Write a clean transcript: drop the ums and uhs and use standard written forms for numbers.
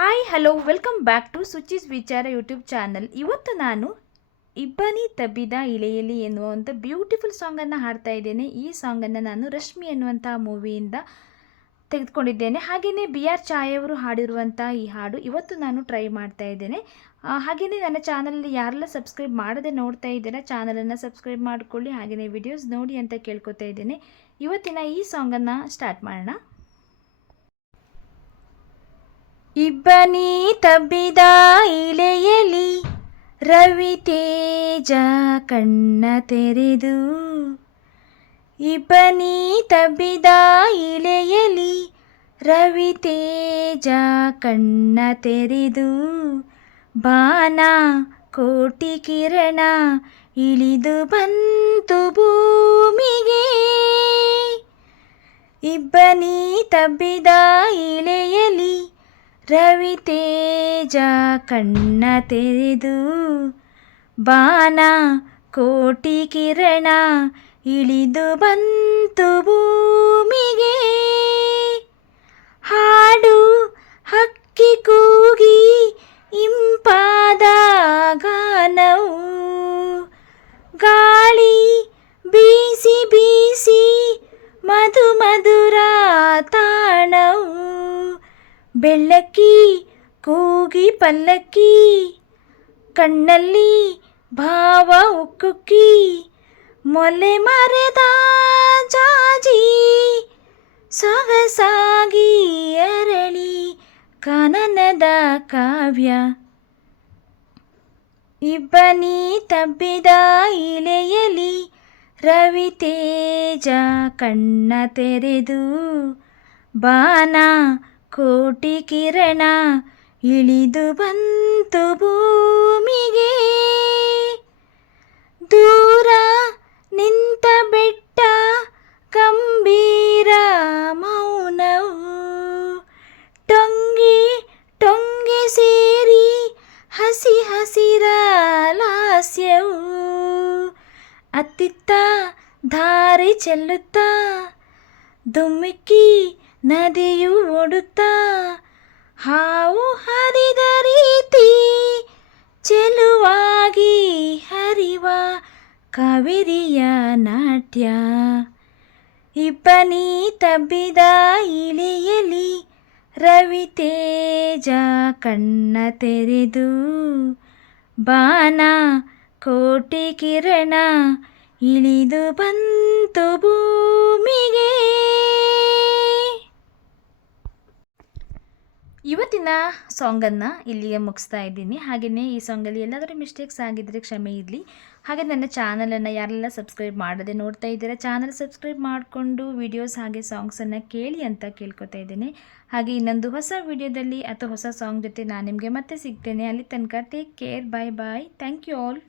Hi hello welcome back to Suchi's ವಿಚಾರ YouTube channel. ಇವತ್ತು ನಾನು ಇಬ್ಬನಿ ತಬ್ಬಿದ ಇಳೆಯಲ್ಲಿ ಎನ್ನುವಂಥ ಬ್ಯೂಟಿಫುಲ್ ಸಾಂಗನ್ನು ಹಾಡ್ತಾ ಇದ್ದೇನೆ. ಈ ಸಾಂಗನ್ನು ನಾನು ರಶ್ಮಿ ಎನ್ನುವಂಥ ಮೂವಿಯಿಂದ ತೆಗೆದುಕೊಂಡಿದ್ದೇನೆ. ಹಾಗೆಯೇ ಬಿ ಆರ್ ಛಾಯ್ ಅವರು ಹಾಡಿರುವಂಥ ಈ ಹಾಡು ಇವತ್ತು ನಾನು ಟ್ರೈ ಮಾಡ್ತಾ ಇದ್ದೇನೆ. ಹಾಗೆಯೇ ನನ್ನ ಚಾನಲಲ್ಲಿ ಯಾರೆಲ್ಲ ಸಬ್ಸ್ಕ್ರೈಬ್ ಮಾಡದೆ ನೋಡ್ತಾ ಇದ್ದೀರಾ ಚಾನಲನ್ನು ಸಬ್ಸ್ಕ್ರೈಬ್ ಮಾಡಿಕೊಳ್ಳಿ, ಹಾಗೆಯೇ ವಿಡಿಯೋಸ್ ನೋಡಿ ಅಂತ ಕೇಳ್ಕೊತಾ ಇದ್ದೇನೆ. ಇವತ್ತಿನ ಈ ಸಾಂಗನ್ನು ಸ್ಟಾರ್ಟ್ ಮಾಡೋಣ. ಇಬ್ಬನಿ ತಬ್ಬಿದ ಇಳೆಯಲಿ ರವಿ ತೇಜ ಕಣ್ಣ ತೆರೆದು, ಇಬ್ಬನಿ ತಬ್ಬಿದ ಇಳೆಯಲಿ ರವಿ ತೇಜ ಕಣ್ಣ ತೆರೆದು, ಬಾನ ಕೋಟಿ ಕಿರಣ ಇಳಿದು ಬಂತು ಭೂಮಿಗೆ. ಇಬ್ಬನಿ ತಬ್ಬಿದ ಇಳೆಯಲಿ ರವಿ ತೇಜ ಕಣ್ಣ ತೆರೆದು, ಬಾನ ಕೋಟಿ ಕಿರಣ ಇಳಿದು ಬಂತು ಭೂಮಿಗೆ. ಹಾಡು ಹಕ್ಕಿ ಕೂಗಿ ಇಂಪಾದ ಗಾನವು, ಗಾಳಿ ಬೀಸಿ ಬೀಸಿ ಮಧು ಮಧುರ ತಾಣವು, ಬೆಳ್ಳಕ್ಕಿ ಕೂಗಿ ಪಲ್ಲಕ್ಕಿ ಕಣ್ಣಲ್ಲಿ ಭಾವ ಉಕ್ಕುಕ್ಕಿ, ಮೊಲೆ ಮರೆದ ಜಾಜಿ ಸೊಗಸಾಗಿ ಅರಳಿ ಕಾನನದ ಕಾವ್ಯ. ಇಬ್ಬನಿ ತಬ್ಬಿದ ಇಳೆಯಲಿ ರವಿ ತೇಜ ಕಣ್ಣ ತೆರೆದು, ಬಾನ ಕೋಟಿ ಕಿರಣ ಇಳಿದು ಬಂತು ಭೂಮಿಗೆ. ದೂರ ನಿಂತ ಬೆಟ್ಟ ಗಂಭೀರ ಮೌನವು, ಟೊಂಗೆ ಟೊಂಗೆ ಸೇರಿ ಹಸಿ ಹಸಿರ ಲಾಸ್ಯವು, ಅತ್ತಿತ್ತ ಧಾರೆ ಚೆಲ್ಲುತ್ತಾ ಧುಮುಕಿ ನದಿಯು ಓಡುತ್ತಾ, ಹಾವು ಹರಿದ ರೀತಿ ಚೆಲುವಾಗಿ ಹರಿವ ಕಾವೇರಿಯ ನಾಟ್ಯ. ಇಬ್ಬನಿ ತಬ್ಬಿದ ಇಳೆಯಲಿ ರವಿ ತೇಜ ಕಣ್ಣ ತೆರೆದು, ಬಾನ ಕೋಟಿ ಕಿರಣ ಇಳಿದು ಬಂತು ಭೂಮಿಗೆ. ಇವತ್ತಿನ ಸಾಂಗನ್ನು ಇಲ್ಲಿಗೆ ಮುಗಿಸ್ತಾ ಇದ್ದೀನಿ. ಹಾಗೆಯೇ ಈ ಸಾಂಗಲ್ಲಿ ಎಲ್ಲಾದರೂ ಮಿಸ್ಟೇಕ್ಸ್ ಆಗಿದ್ದರೆ ಕ್ಷಮೆ ಇರಲಿ. ಹಾಗೆ ನನ್ನ ಚಾನಲನ್ನು ಯಾರೆಲ್ಲ ಸಬ್ಸ್ಕ್ರೈಬ್ ಮಾಡದೆ ನೋಡ್ತಾ ಇದ್ದೀರಾ ಚಾನಲ್ ಸಬ್ಸ್ಕ್ರೈಬ್ ಮಾಡಿಕೊಂಡು ವಿಡಿಯೋಸ್ ಹಾಗೆ ಸಾಂಗ್ಸನ್ನು ಕೇಳಿ ಅಂತ ಕೇಳ್ಕೊತಾ ಇದ್ದೇನೆ. ಹಾಗೆ ಇನ್ನೊಂದು ಹೊಸ ವಿಡಿಯೋದಲ್ಲಿ ಅಥವಾ ಹೊಸ ಸಾಂಗ್ ಜೊತೆ ನಾನು ನಿಮಗೆ ಮತ್ತೆ ಸಿಗ್ತೇನೆ. ಅಲ್ಲಿ ತನಕ take care, bye bye, thank you all.